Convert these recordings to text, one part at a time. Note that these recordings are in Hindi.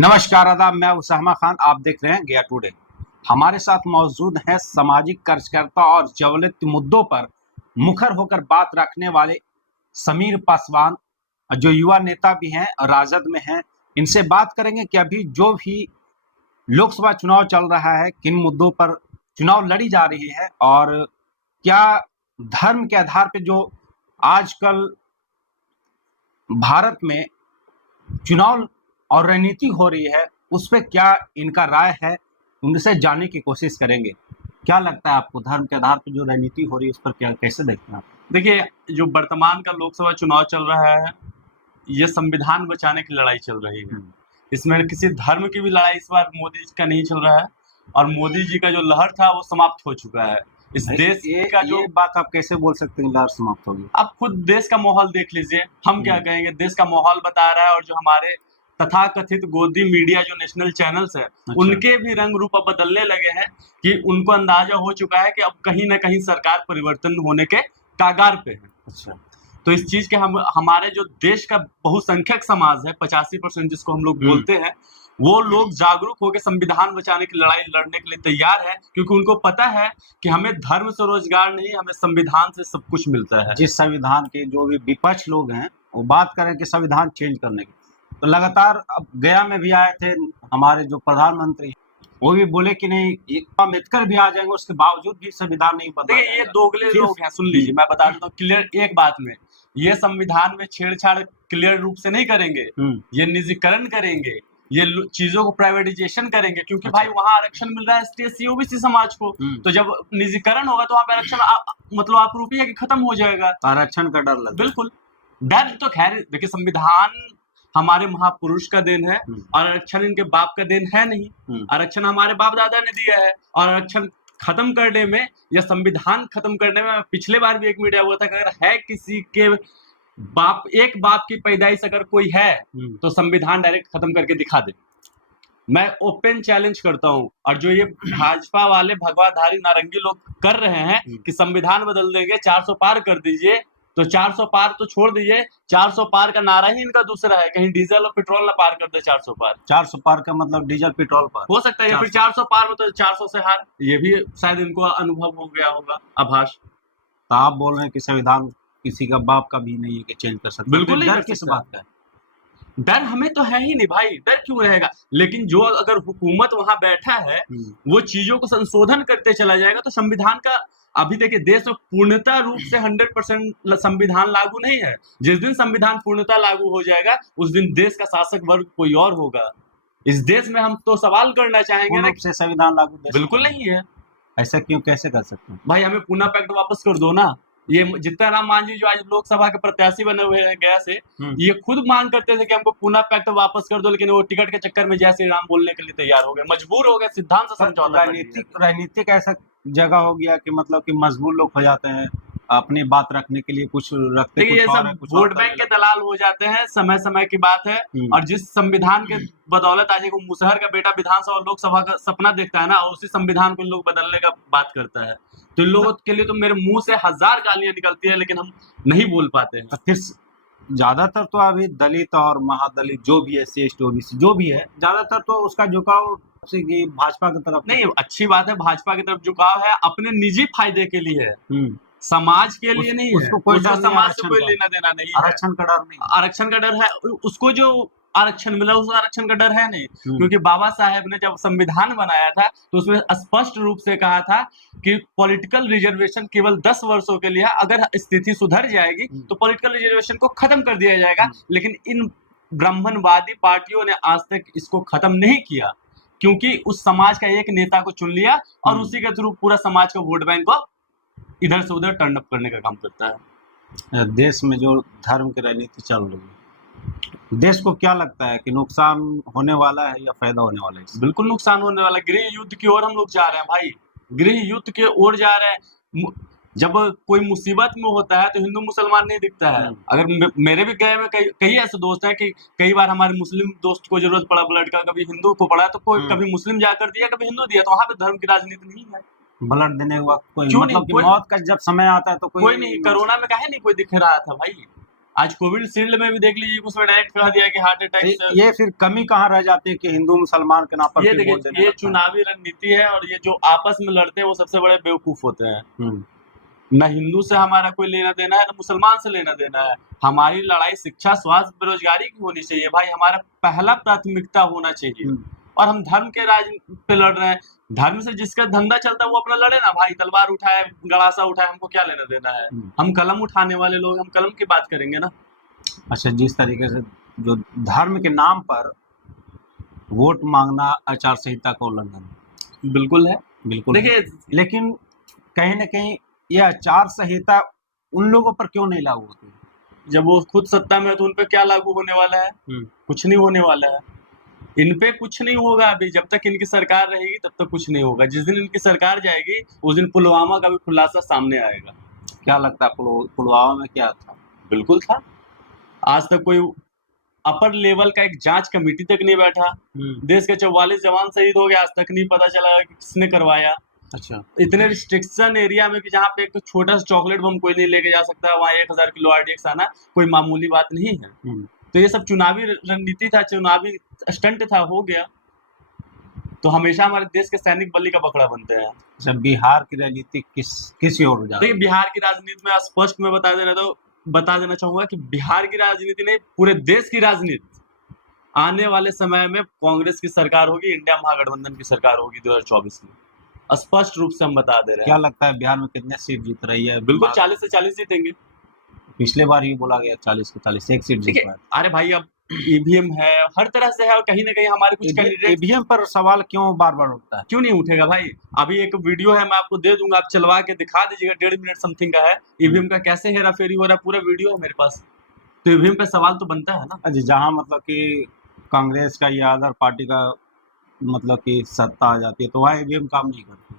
नमस्कार आदाब, मैं उसामा खान। आप देख रहे हैं गया टुडे। हमारे साथ मौजूद हैं सामाजिक कार्यकर्ता और ज्वलंत मुद्दों पर मुखर होकर बात रखने वाले समीर पासवान, जो युवा नेता भी हैं और राजद में हैं। इनसे बात करेंगे कि अभी जो भी लोकसभा चुनाव चल रहा है, किन मुद्दों पर चुनाव लड़ी जा रही है और क्या धर्म के आधार पर जो आजकल भारत में चुनाव और रणनीति हो रही है, उस पे क्या इनका राय है, उनसे जानने की कोशिश करेंगे। क्या लगता है आपको, धर्म के आधार पर जो रणनीति हो रही है उस पर क्या, कैसे देखते हैं आप? देखिए, जो वर्तमान का लोकसभा चुनाव चल रहा है, ये संविधान बचाने की लड़ाई चल रही है। इसमें किसी धर्म की भी लड़ाई इस बार मोदी जी का नहीं चल रहा है और मोदी जी का जो लहर था वो समाप्त हो चुका है। इस देश का जो ये बात आप कैसे बोल सकते हैं लहर समाप्त होगी? आप खुद देश का माहौल देख लीजिए। हम क्या कहेंगे, देश का माहौल बता रहा है। और जो हमारे तथाकथित गोदी मीडिया जो नेशनल चैनल्स है, उनके भी रंग रूप अब बदलने लगे हैं कि उनको अंदाजा हो चुका है कि अब कहीं ना कहीं सरकार परिवर्तन होने के कागार पे है। अच्छा, तो इस चीज के हमारे जो देश का बहुसंख्यक समाज है, 85% जिसको हम लोग बोलते हैं, वो लोग जागरूक होकर संविधान बचाने की लड़ाई लड़ने के लिए तैयार है, क्योंकि उनको पता है कि हमें धर्म से रोजगार नहीं, हमें संविधान से सब कुछ मिलता है। जिस संविधान के जो भी विपक्ष लोग हैं वो बात करें कि संविधान चेंज करने की, तो लगातार अब गया में भी आए थे हमारे जो प्रधानमंत्री, वो भी बोले कि नहीं, अम्बेडकर भी आ जाएंगे, उसके बावजूद भी संविधान नहीं बदला देखिए, ये दोगले लोग हैं। सुन लीजिए, मैं बता देता हूँ क्लियर एक बात में, ये संविधान में छेड़छाड़ क्लियर रूप से नहीं करेंगे, ये निजीकरण करेंगे, ये चीजों को प्राइवेटाइजेशन करेंगे, क्योंकि भाई वहां आरक्षण मिल रहा है एसटी एससी ओबीसी समाज को। तो जब निजीकरण होगा तो वहां पे आरक्षण मतलब अप्रूप है कि खत्म हो जाएगा। आरक्षण का डर लग, बिल्कुल डर तो खैर, देखिए संविधान हमारे महापुरुष का देन है और आरक्षण इनके बाप का देन है नहीं। आरक्षण हमारे बाप दादा ने दिया है और आरक्षण खत्म करने में या संविधान खत्म करने में, पिछले बार भी एक मीडिया हुआ था कि अगर है किसी के बाप, एक बाप की पैदाइश अगर कोई है तो संविधान डायरेक्ट खत्म करके दिखा दे। मैं ओपन चैलेंज करता हूं। और जो ये भाजपा वाले भगवाधारी नारंगी लोग कर रहे हैं कि संविधान बदल देंगे, 400 पार कर दीजिए, तो 400 पार तो छोड़ दीजिए, 400 पार का नारा ही इनका दूसरा है, कहीं डीजल और पेट्रोल ना पार कर दे 400 पार। 400 पार का मतलब डीजल पेट्रोल पार हो सकता है, या फिर 400 पार में तो 400 से हार, ये भी शायद इनको अनुभव हो गया होगा, आभास। तो आप बोल रहे हैं कि संविधान किसी का बाप का भी नहीं है कि चेंज कर सकते? बिल्कुल नहीं। डर किस बात का है? डर हमें तो है ही नहीं भाई, डर क्यों रहेगा। लेकिन जो अगर हुकूमत वहां बैठा है वो चीजों को संशोधन करते चला जाएगा तो संविधान का, अभी देखिए देश में पूर्णता रूप से 100% संविधान लागू नहीं है। जिस दिन संविधान पूर्णता लागू हो जाएगा उस दिन देश का शासक वर्ग कोई और होगा। इस देश में हम तो सवाल करना चाहेंगे ना, से संविधान लागू बिल्कुल नहीं है। ऐसा क्यों, कैसे कर सकते हैं भाई? हमें पूना पैक्ट वापस कर दो ना। ये जीतन राम मांझी जो आज लोकसभा के प्रत्याशी बने हुए हैं गया से, ये खुद मांग करते थे कि हमको पूना पैक्ट वापस कर दो, लेकिन वो टिकट के चक्कर में जय श्री राम बोलने के लिए तैयार हो गए, मजबूर हो गए, सिद्धांत से समझौता। राजनीतिक ऐसा जगह हो गया कि मतलब कि मजबूर लोग हो जाते हैं अपनी बात रखने के लिए, कुछ रखते ये सब वोट बैंक के दलाल हो जाते हैं, समय समय की बात है। और जिस संविधान के बदौलत आज एक मुसहर का बेटा विधानसभा और लोकसभा का सपना देखता है ना, उसी संविधान को लोग बदलने का बात करता है, तो इन लोगों के लिए तो मेरे मुंह से 1000 गालियां निकलती है, लेकिन हम नहीं बोल पाते हैं। फिर ज्यादातर तो अभी दलित और महादलित जो भी है, एससी ओबीसी जो भी है, ज्यादातर तो उसका झुकाव भाजपा की तरफ नहीं। अच्छी बात है, भाजपा की तरफ झुकाव है, अपने निजी फायदे के लिए है, समाज के लिए नहीं है। उसको समाज से कोई लेना देना नहीं है। आरक्षण का डर नहीं, आरक्षण का डर है उसको, जो आरक्षण मिला उस आरक्षण का डर है नहीं। क्योंकि बाबा साहेब ने जब संविधान बनाया था तो उसमें स्पष्ट रूप से कहा था कि पॉलिटिकल रिजर्वेशन केवल 10 वर्षों के लिए, अगर स्थिति सुधर जाएगी तो पॉलिटिकल रिजर्वेशन को खत्म कर दिया जाएगा। लेकिन इन ब्राह्मणवादी पार्टियों ने आज तक इसको खत्म नहीं किया, क्योंकि उस समाज का एक नेता को चुन लिया और उसी के थ्रू पूरा समाज का वोट बैंक को इधर से उधर टर्न अप करने का काम करता है। देश में जो धर्म की राजनीति चल रही है, देश को क्या लगता है कि नुकसान होने वाला है या फायदा होने वाला है? बिल्कुल नुकसान होने वाला है। गृह युद्ध की ओर हम लोग जा रहे हैं भाई, गृह युद्ध के ओर जा रहे हैं। जब कोई मुसीबत में होता है तो हिंदू मुसलमान नहीं दिखता है। अगर मेरे भी गए में कई ऐसे दोस्त हैं कि कई बार हमारे मुस्लिम दोस्त को जरूरत पड़ा ब्लड का, कभी हिंदू को पड़ा तो कोई कभी मुस्लिम जाकर दिया, कभी हिंदू दिया, तो वहां पे धर्म की राजनीति नहीं है। ब्लड देने के वक्त कोई, मतलब कि मौत का जब समय आता है तो कोई नहीं। कोरोना में काहे नहीं कोई दिख रहा था भाई? आज कोविशील्ड में भी देख लीजिए, उसमें डायरेक्ट कह दिया कि हार्ट अटैक से। ये फिर कमी कहाँ रह जाती है कि हिंदू मुसलमान के नाम पर ये फिर वोट देखिए, देने ये लगता है। चुनावी रणनीति है, और ये जो आपस में लड़ते हैं वो सबसे बड़े बेवकूफ होते हैं। हम्म, न हिंदू से हमारा कोई लेना देना है, न मुसलमान से लेना देना है। हमारी लड़ाई शिक्षा, स्वास्थ्य, बेरोजगारी की होनी चाहिए भाई, हमारा पहला प्राथमिकता होना चाहिए। हम्म, और हम धर्म के राज पे लड़ रहे हैं। धर्म से जिसका धंधा चलता है वो अपना लड़े ना भाई, तलवार उठाए, गड़ासा उठाए, हमको क्या लेना देना है। हम कलम उठाने वाले लोग, हम कलम की बात करेंगे ना। अच्छा, जिस तरीके से जो धर्म के नाम पर वोट मांगना आचार संहिता का उल्लंघन है। बिल्कुल है। बिल्कुल है। देखिए, लेकिन कहीं न कहीं यह आचार संहिता उन लोगों पर क्यों नहीं लागू होती? जब वो खुद सत्ता में है तो उन पे क्या लागू होने वाला है? कुछ नहीं होने वाला है। इन पे कुछ नहीं होगा अभी, जब तक इनकी सरकार रहेगी तब तक कुछ नहीं होगा। जिस दिन इनकी सरकार जाएगी उस दिन पुलवामा का भी खुलासा सामने आएगा। क्या लगता है पुलवामा में क्या था? बिल्कुल था। आज तक कोई अपर लेवल का एक जांच कमेटी तक नहीं बैठा। देश के 44 जवान शहीद हो गए, आज तक नहीं पता चला कि किसने करवाया। अच्छा। इतने रिस्ट्रिक्शन एरिया में कि जहाँ पे एक छोटा सा चॉकलेट बम कोई नहीं लेके जा सकता, वहाँ 1000 किलो RDX आना कोई मामूली बात नहीं है। तो ये सब चुनावी रणनीति था, चुनावी स्टंट था, हो गया। तो हमेशा हमारे देश के सैनिक बलि का बकरा बनते हैं। अच्छा, बिहार की राजनीति किस ओर जा रही देखिए, है? बिहार की राजनीति में स्पष्ट में बता देना चाहूंगा कि बिहार की राजनीति नहीं, पूरे देश की राजनीति आने वाले समय में कांग्रेस की सरकार होगी, इंडिया महागठबंधन की सरकार होगी 2024 में। स्पष्ट रूप से हम बता दे रहे हैं। क्या लगता है बिहार में कितने सीट जीत रही है? बिल्कुल 40 से 40 जीतेंगे। पिछले बार ही बोला गया 40 के 40 एक सीट जीत देखिए, पाए। अरे भाई, अब ईवीएम है, हर तरह से है, और कहीं ना कहीं हमारे कुछ कैंडिडेट। ईवीएम पर सवाल क्यों बार-बार उठता है? क्यों नहीं उठेगा भाई? अभी एक वीडियो है, मैं आपको दे दूंगा, आप चलवा के दिखा दीजिएगा, 1.5 मिनट समथिंग का है। ईवीएम का कैसे हेरा फेरी हो रहा है, पूरा वीडियो है मेरे पास। तो ईवीएम पे सवाल तो बनता है ना। अच्छा, जहाँ मतलब कि कांग्रेस का या अदर पार्टी का मतलब कि सत्ता आ जाती है तो वहाँ ईवीएम काम नहीं करती।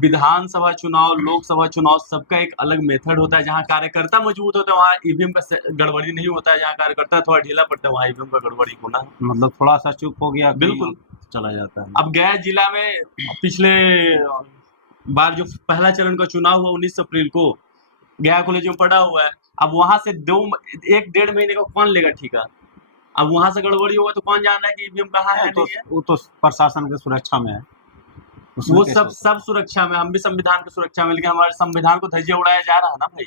विधानसभा चुनाव, लोकसभा चुनाव, सबका एक अलग मेथड होता है। जहाँ कार्यकर्ता मजबूत होता है वहाँ ईवीएम का गड़बड़ी नहीं होता है, जहाँ कार्यकर्ता थोड़ा ढीला पड़ता है वहाँ ईवीएम का गड़बड़ी होना। मतलब थोड़ा सा चुप हो गया, बिल्कुल चला जाता है। अब गया जिला में पिछले बार जो पहला चरण का चुनाव हुआ 19 अप्रैल को, गया कॉलेज में पड़ा हुआ है। अब वहां से 1-1.5 महीने का कौन लेगा ठीका? अब वहां से गड़बड़ी होगा तो कौन जान रहा है कि ईवीएम कहाँ है, नहीं है। वो तो प्रशासन की सुरक्षा में है, वो सब सुरक्षा में, हम भी संविधान की सुरक्षा में, लेकिन हमारे संविधान को धज्जियां उड़ाया जा रहा है ना भाई।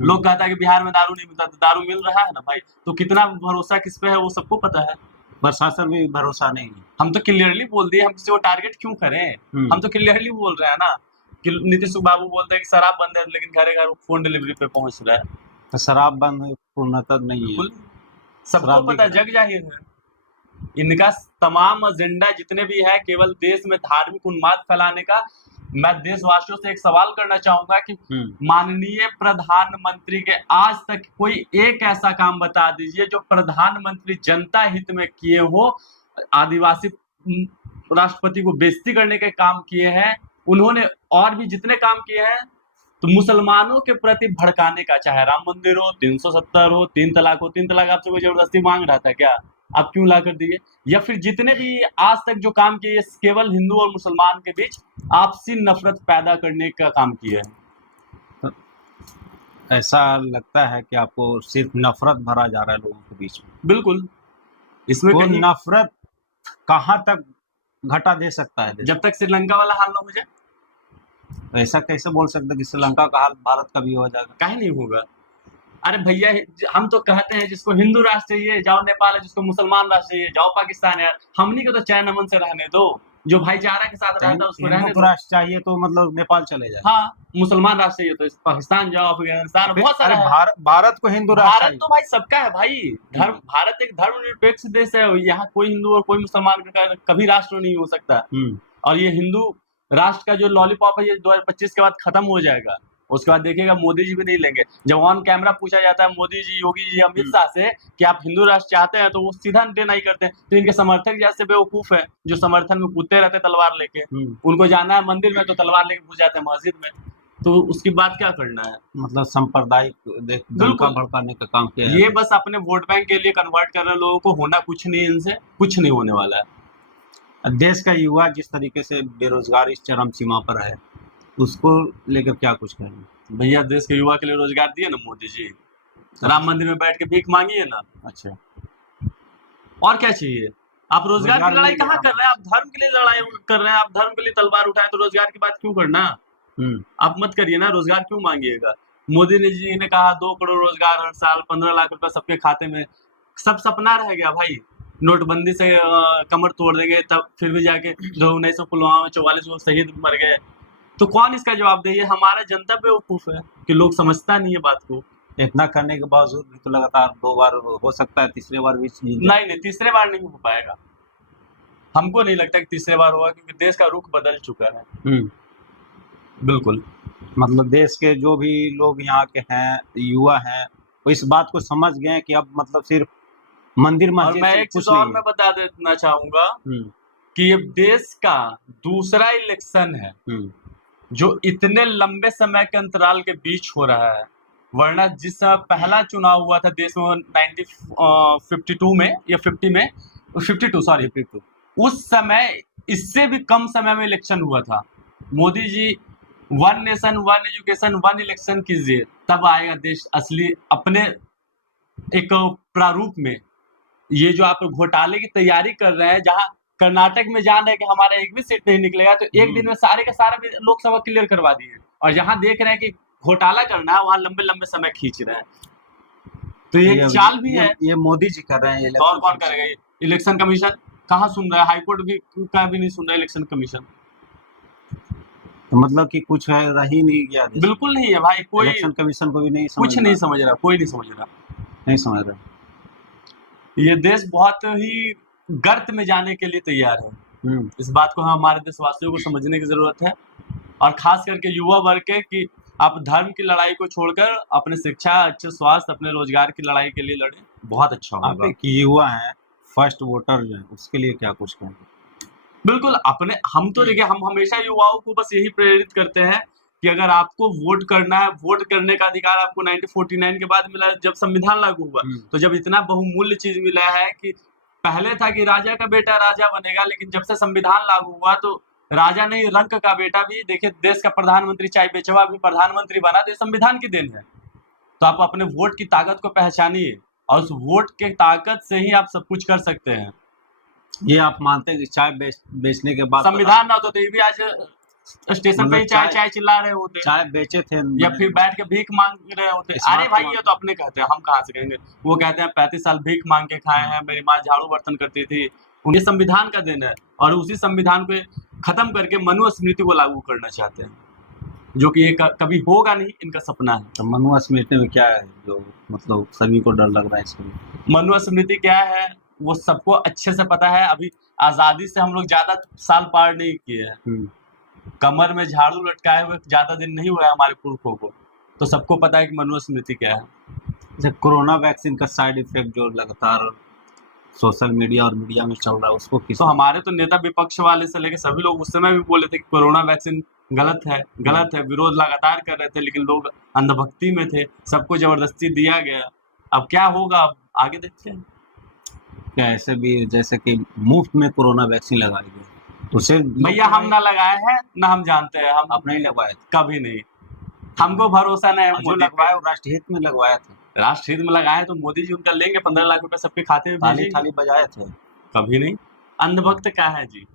लोग कहता है कि बिहार में दारू नहीं मिलता, तो दारू मिल रहा है ना भाई। तो कितना भरोसा किस पे है वो सबको पता है। प्रशासन भी भरोसा नहीं है। हम तो क्लियरली बोल दिए, हम किसी को टारगेट क्यों करें। हम तो क्लियरली बोल रहे हैं ना कि नीतीश बाबू बोलते हैं कि शराब बंद है, लेकिन घरे घर फोन डिलीवरी पे पहुंच रहा है। तो शराब बंद पूर्णतः नहीं है, सबको पता, जग जाहिर है। इनका तमाम एजेंडा जितने भी है केवल देश में धार्मिक उन्माद फैलाने का। मैं देशवासियों से एक सवाल करना चाहूंगा कि माननीय प्रधानमंत्री के आज तक कोई एक ऐसा काम बता दीजिए जो प्रधानमंत्री जनता हित में किए हो। आदिवासी राष्ट्रपति को बेइज्जती करने के काम किए हैं उन्होंने, और भी जितने काम किए हैं। तो मुसलमानों के प्रति भड़काने का, चाहे राम मंदिर हो, 370 हो, 3 तलाक हो। 3 तलाक आपसे कोई जबरदस्ती मांग रहा था क्या? आप क्यों ला कर दिए? या फिर जितने भी आज तक जो काम किए केवल हिंदू और मुसलमान के बीच आपसी नफरत पैदा करने का काम किया है। ऐसा लगता है कि आपको सिर्फ नफरत भरा जा रहा है लोगों के बीच में। बिल्कुल, इसमें कहीं नफरत कहाँ तक घटा दे सकता है? जब तक श्रीलंका वाला हाल ना हो जाए। ऐसा कैसे बोल सकते कि श्रीलंका का हाल भारत का भी हो जाएगा? काहे नहीं होगा? अरे भैया, हम तो कहते हैं जिसको हिंदू राष्ट्र चाहिए जाओ नेपाल है, जिसको मुसलमान राष्ट्र चाहिए जाओ पाकिस्तान है। हमनी को तो चैन अमन से रहने दो, जो भाईचारा के साथ रहता है उसको रहने दो। राष्ट्र चाहिए तो मतलब नेपाल चले जाए। हाँ, मुसलमान राष्ट्र चाहिए तो पाकिस्तान जाओ, अफगानिस्तान, बहुत सारा है। भारत को हिंदू राष्ट्र, भारत तो भाई सबका है भाई। धर्म, भारत एक धर्मनिरपेक्ष देश है, यहाँ कोई हिंदू और कोई मुसलमान का कभी राष्ट्र नहीं हो सकता। और ये हिंदू राष्ट्र का जो लॉलीपॉप है ये 2025 के बाद खत्म हो जाएगा। उसके बाद देखिएगा मोदी जी भी नहीं लेंगे। जब ऑन कैमरा पूछा जाता है मोदी जी, योगी जी, अमित शाह से कि आप हिंदू राष्ट्र चाहते हैं, तो वो सीधा डिनाई करते हैं। तो इनके समर्थक जैसे बेवकूफ है जो समर्थन में कूदते रहते तलवार लेके। उनको जाना है मंदिर में तो तलवार लेके घुस जाते हैं मस्जिद में। तो उसकी बात क्या करना है? मतलब सांप्रदायिक दंगा भड़काने का काम किया है। ये बस अपने वोट बैंक के लिए कन्वर्ट कर रहे लोगों को। होना कुछ नहीं, इनसे कुछ नहीं होने वाला है। देश का युवा जिस तरीके से बेरोजगारी चरम सीमा पर है, उसको लेकर क्या कुछ कहेंगे? भैया, देश के युवा के लिए रोजगार दिए ना मोदी जी। राम मंदिर में बैठ के भीख मांगिए ना, अच्छा, और क्या चाहिए। आप रोजगार की रोजगार लड़ाई मिल कहाँ गया। कर रहे हैं, आप धर्म के लिए लड़ाई कर रहे हैं, आप धर्म के लिए तलवार उठाए तो रोजगार की बात क्यों करना। आप मत करिए ना, रोजगार क्यों मांगिएगा। मोदी जी ने कहा 2 करोड़ रोजगार हर साल, 15 लाख रुपए सबके खाते में, सब सपना रह गया भाई। नोटबंदी से कमर तोड़ देंगे, तब फिर भी जाके जो 1900 पुलवामा में 44 लोग शहीद मर गए, तो कौन इसका जवाब दे। ये हमारा जनता बेवकूफ है कि लोग समझता नहीं है बात को। इतना करने के बावजूद भी तो लगातार 2 बार हो सकता है, तीसरे बार भी जीत जाए। नहीं, तीसरे बार नहीं हो पाएगा। हमको नहीं लगता कि तीसरे बार होगा, क्योंकि देश का रुख बदल चुका है। बिल्कुल। मतलब देश के जो भी लोग यहाँ के हैं, युवा हैं, वो इस बात को समझ गए हैं कि अब मतलब सिर्फ मंदिर और मस्जिद मैं से एक चीज कुछ और नहीं मैं बता देना चाहूंगा है। कि ये देश का दूसरा इलेक्शन है जो इतने लंबे समय के अंतराल के बीच हो रहा है। वरना जिस समय पहला चुनाव हुआ था देश में 1952 में या 50 में, 52 सॉरी, 52। उस समय इससे भी कम समय में इलेक्शन हुआ था। Modi ji 1 nation 1 education 1 election कीजिए, तब आएगा देश असली अपने एक प्रारूप में। ये जो आप घोटाले की तैयारी कर रहे हैं, जहां कर्नाटक में जान रहे हैं कि हमारा एक भी सीट नहीं निकलेगा, तो एक दिन में सारे का सारा लोकसभा क्लियर करवा दिए, और जहां देख रहे हैं कि घोटाला करना है वहां लंबे लंबे समय खींच रहे हैं। तो ये चाल भी है। ये मोदी जी कर रहे हैं। तो और कौन करेगा। ये इलेक्शन कमीशन कहाँ सुन रहा है, हाईकोर्ट भी का भी नहीं सुन रहा है इलेक्शन कमीशन। तो मतलब कि कुछ है रह ही नहीं गया। बिल्कुल नहीं है भाई, कोई इलेक्शन कमीशन को भी नहीं कुछ नहीं समझ रहा, कोई नहीं समझ रहा, नहीं समझ रहा। ये देश बहुत ही गर्त में जाने के लिए तैयार है। इस बात को हमारे देशवासियों को समझने की जरूरत है, और खास करके युवा वर्ग के, कि आप धर्म की लड़ाई को छोड़कर अपने शिक्षा, अच्छे स्वास्थ्य, अपने रोजगार की लड़ाई के लिए लड़े, बहुत अच्छा आप होगा। एक युवा हैं, फर्स्ट वोटर जो है, उसके लिए क्या कुछ कहेंगे। बिल्कुल, अपने हम तो देखिए, हम हमेशा युवाओं को बस यही प्रेरित करते हैं कि अगर आपको वोट करना है, वोट करने का अधिकार आपको 1949 के बाद मिला, जब संविधान लागू हुआ। तो जब इतना बहुमूल्य चीज मिला है कि पहले था कि राजा का बेटा राजा बनेगा, लेकिन जब से संविधान लागू हुआ तो राजा नहीं, रंक का बेटा भी, देखिए देश का प्रधानमंत्री चाहे बेचवा भी प्रधानमंत्री बना, तो ये संविधान की देन है। तो आप अपने वोट की ताकत को पहचानिए, और उस वोट के ताकत से ही आप सब कुछ कर सकते हैं। ये आप मानते हैं कि चाय बेचने के बाद संविधान ना होता तो ये भी आज स्टेशन पे ही चाय चाय चिल्ला रहे होते, चाय बेचे थे या फिर बैठ के भीख मांग रहे होते। अरे भाई ये तो अपने कहते हैं, हम कहाँ से कहेंगे। वो कहते हैं 35 साल भीख मांग के खाए हैं, मेरी माँ झाड़ू बर्तन करती थी। उन्हें संविधान का देन है, और उसी संविधान को खत्म करके मनुस्मृति को लागू करना चाहते हैं, जो कि ये कभी होगा नहीं, इनका सपना है। तो मनुस्मृति में क्या है जो मतलब सभी को डर लग रहा है इसमें। मनुस्मृति क्या है वो सबको अच्छे से पता है। अभी आजादी से हम लोग ज्यादा साल पार नहीं किए हैं, कमर में झाड़ू लटकाए हुए ज्यादा दिन नहीं हुआ है हमारे पुरखों को, तो सबको पता है कि मनुस्मृति क्या है। जैसे कोरोना वैक्सीन का साइड इफेक्ट जो लगातार सोशल मीडिया और मीडिया में चल रहा है, उसको किस। तो हमारे तो नेता विपक्ष वाले से लेकर सभी लोग उस समय भी बोले थे कि कोरोना वैक्सीन गलत है, गलत है, विरोध लगातार कर रहे थे, लेकिन लोग अंधभक्ति में थे, सबको जबरदस्ती दिया गया। अब क्या होगा, अब आगे देखते हैं। क्या ऐसे भी जैसे कि मुफ्त में कोरोना वैक्सीन लगाई गई, उसे भैया हम ना लगाए हैं ना हम जानते हैं, हम आप नहीं लगवाए थे। कभी नहीं, हमको भरोसा नहीं है। जो लगवाया राष्ट्र हित में लगवाया था। राष्ट्र हित में लगाए तो मोदी जी उनका लेंगे 15 लाख रुपए सबके खाते में ताली थाली बजाए थे। कभी नहीं। अंधभक्त क्या है जी,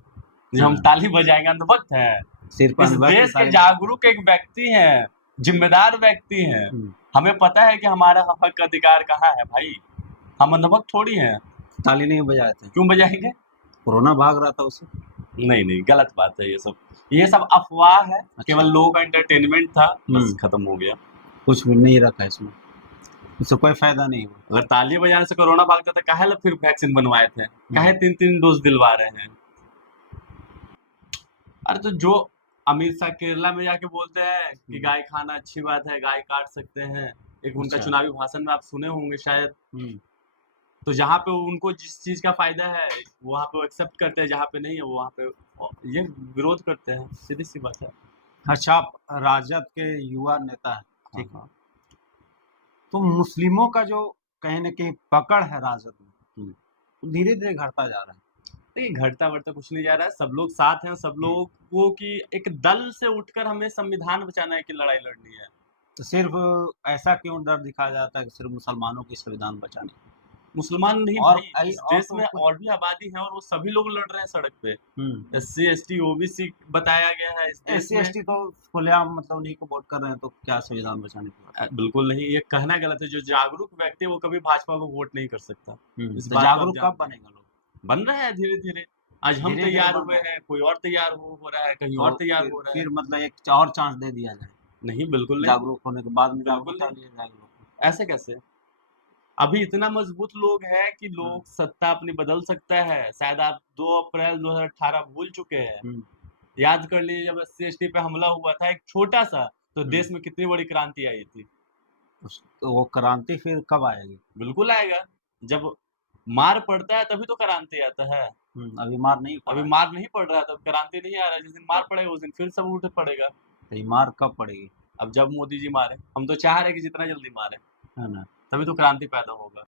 जो हम ताली बजाएंगे, अंधभक्त है। सिर्फ इस देश के जागरूक एक व्यक्ति हैं, जिम्मेदार व्यक्ति हैं, हमें पता है कि हमारा हक अधिकार कहाँ है भाई, हम अंधभक्त थोड़ी हैं। ताली नहीं बजाए थे, क्यों बजाएंगे, कोरोना भाग रहा था उससे। नहीं, गलत बात है, ये सब अफवाह है। केवल लोगों का एंटरटेनमेंट था, बस खत्म हो गया, कुछ भी नहीं रखा इसमें, इससे कोई फायदा नहीं हुआ। अगर ताली बजाने से कोरोना भागता था, काहे फिर वैक्सीन बनवाए थे, काहे 3-3 डोज दिलवा रहे हैं। अरे तो जो अमित शाह केरला में जाके बोलते हैं कि गाय खाना अच्छी बात है, गाय काट सकते हैं, एक उनका चुनावी भाषण में आप सुने होंगे शायद। तो जहाँ पे उनको जिस चीज का फायदा है वहाँ पे एक्सेप्ट करते हैं, जहाँ पे नहीं है वहाँ पे ये विरोध करते हैं, सीधी सी बात है। अच्छा, आप राजद के युवा नेता है, ठीक है, तो मुस्लिमों का जो कहीं न कहीं पकड़ है राजद में, धीरे धीरे घटता जा रहा है। देखिए घटता बढ़ता कुछ नहीं जा रहा है, सब लोग साथ हैं, सब लोगों की एक दल से उठकर हमें संविधान बचाने की लड़ाई लड़नी है। तो सिर्फ ऐसा क्यों डर दिखाया जाता है कि सिर्फ मुसलमानों की संविधान बचाने? मुसलमान नहीं और भाई, इस और देश तो में कुछ। और भी आबादी है और वो सभी लोग लड़ रहे हैं सड़क पे। हम्म। SC ST OBC बताया गया है इस देश SC में। ST तो खुलेआम मतलब उन्हीं को वोट कर रहे हैं, तो क्या संविधान बचाने की बात? बिल्कुल नहीं, ये कहना गलत है। जो जागरूक व्यक्ति है वो कभी भाजपा को वोट नहीं कर सकता। इस तो बात को आप जागरूक कब जानते हैं। बनेगा लोग? बन रहा है धीरे धीरे। आज हम धीरे धीरे तैयार बन हुए रहा है। हैं, कोई और तैयार हो रहा है, कहीं तो और तैयार फिर हो रहा है। फिर मतलब एक और चांस दे दिया जाए, नहीं, बिल्कुल नहीं। जागरूक होने के बाद में बिल्कुल जागरूकता नहीं। लिए जाएगा लोग को। ऐसे कैसे? अभी इतना मजबूत लोग हैं कि हम्म। लोग सत्ता अपनी बदल सकता है। शायद आप 2 अप्रैल 2018 भूल चुके हैं। हम्म। याद कर लीजिए, जब SC ST पे हमला हुआ था एक छोटा-सा, तो हम्म। देश में कितनी बड़ी क्रांति आई थी। तो वो क्रांति फिर कब आएगी? बिल्कुल आएगा। जब मार पड़ता है तभी तो क्रांति आता है। अभी मार नहीं पड़ा अभी है। मार नहीं पड़ रहा है तो क्रांति नहीं आ रहा है। जिस दिन मार तो पड़ेगा उस दिन फिर सब उठ पड़ेगा। तो ये मार कब पड़ेगी? अब जब मोदी जी मारे, हम तो चाह रहे हैं कि जितना जल्दी मारे, है ना? तभी तो क्रांति पैदा होगा।